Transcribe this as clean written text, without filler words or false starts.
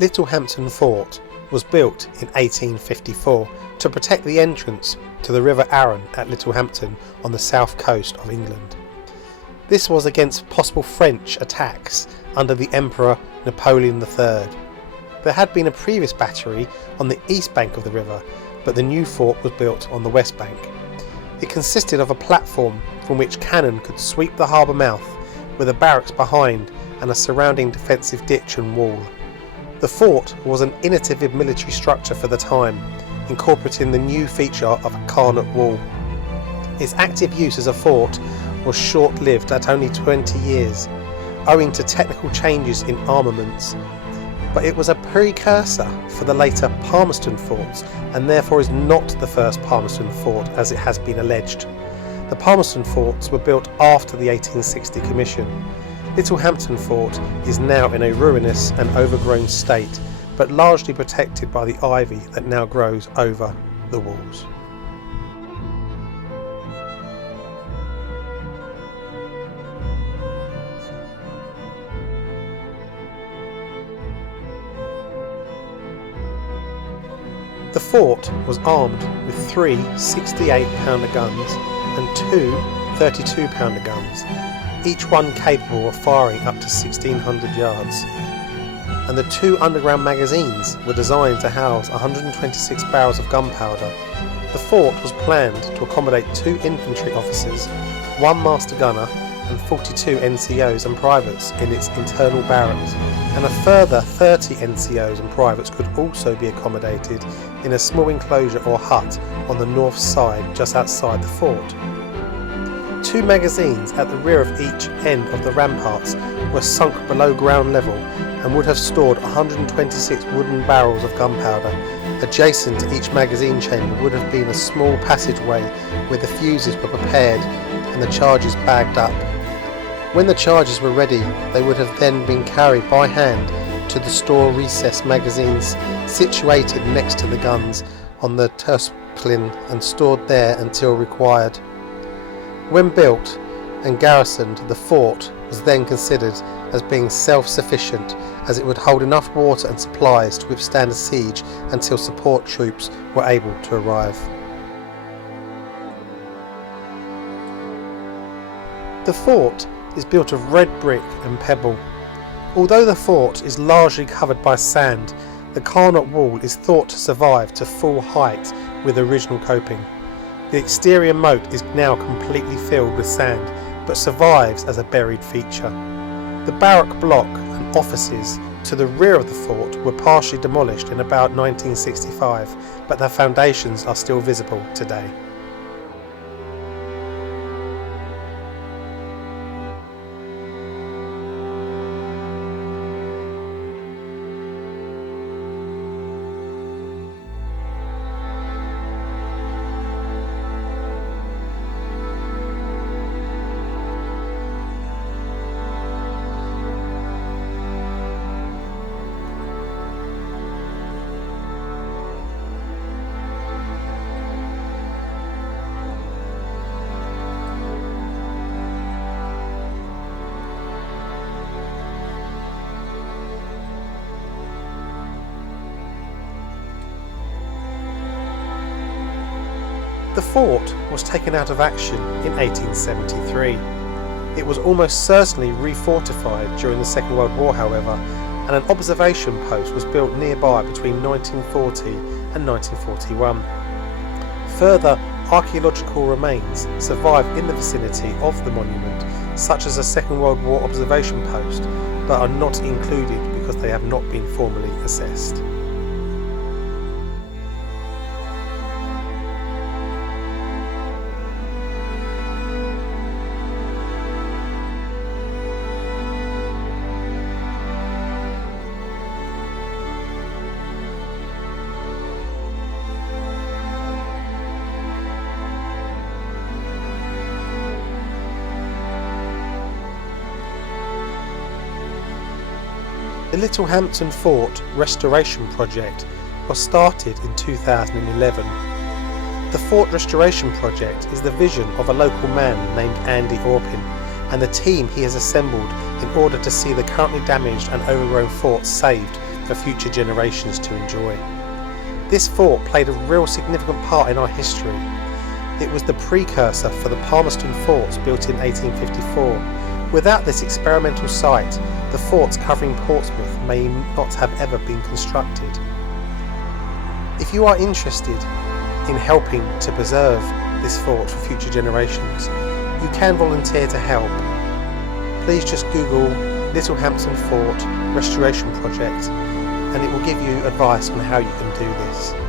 Littlehampton Fort was built in 1854 to protect the entrance to the River Arun at Littlehampton on the south coast of England. This was against possible French attacks under the Emperor Napoleon III. There had been a previous battery on the east bank of the river, but the new fort was built on the west bank. It consisted of a platform from which cannon could sweep the harbour mouth, with a barracks behind and a surrounding defensive ditch and wall. The fort was an innovative military structure for the time, incorporating the new feature of a carnot wall. Its active use as a fort was short-lived at only 20 years, owing to technical changes in armaments, but it was a precursor for the later Palmerston forts, and therefore is not the first Palmerston fort as it has been alleged. The Palmerston forts were built after the 1860 Commission. Littlehampton Fort is now in a ruinous and overgrown state, but largely protected by the ivy that now grows over the walls. The fort was armed with 3 68-pounder guns and 2 32-pounder guns, each one capable of firing up to 1600 yards. And the 2 underground magazines were designed to house 126 barrels of gunpowder. The fort was planned to accommodate 2 infantry officers, 1 master gunner and 42 NCOs and privates in its internal barracks, and a further 30 NCOs and privates could also be accommodated in a small enclosure or hut on the north side just outside the fort. 2 magazines at the rear of each end of the ramparts were sunk below ground level and would have stored 126 wooden barrels of gunpowder. Adjacent to each magazine chamber would have been a small passageway where the fuses were prepared and the charges bagged up. When the charges were ready, they would have then been carried by hand to the store recess magazines situated next to the guns on the terraplin and stored there until required. When built and garrisoned, the fort was then considered as being self-sufficient, as it would hold enough water and supplies to withstand a siege until support troops were able to arrive. The fort is built of red brick and pebble. Although the fort is largely covered by sand, the carnot wall is thought to survive to full height with original coping. The exterior moat is now completely filled with sand, but survives as a buried feature. The barrack block and offices to the rear of the fort were partially demolished in about 1965, but their foundations are still visible today. The fort was taken out of action in 1873. It was almost certainly refortified during the Second World War, however, and an observation post was built nearby between 1940 and 1941. Further archaeological remains survive in the vicinity of the monument, such as a Second World War observation post, but are not included because they have not been formally assessed. The Littlehampton Fort restoration project was started in 2011. The Fort Restoration Project is the vision of a local man named Andy Orpin and the team he has assembled in order to see the currently damaged and overgrown fort saved for future generations to enjoy. This fort played a real significant part in our history. It was the precursor for the Palmerston forts built in 1854. Without this experimental site, the forts covering Portsmouth may not have ever been constructed. If you are interested in helping to preserve this fort for future generations, you can volunteer to help. Please just Google Littlehampton Fort Restoration Project and it will give you advice on how you can do this.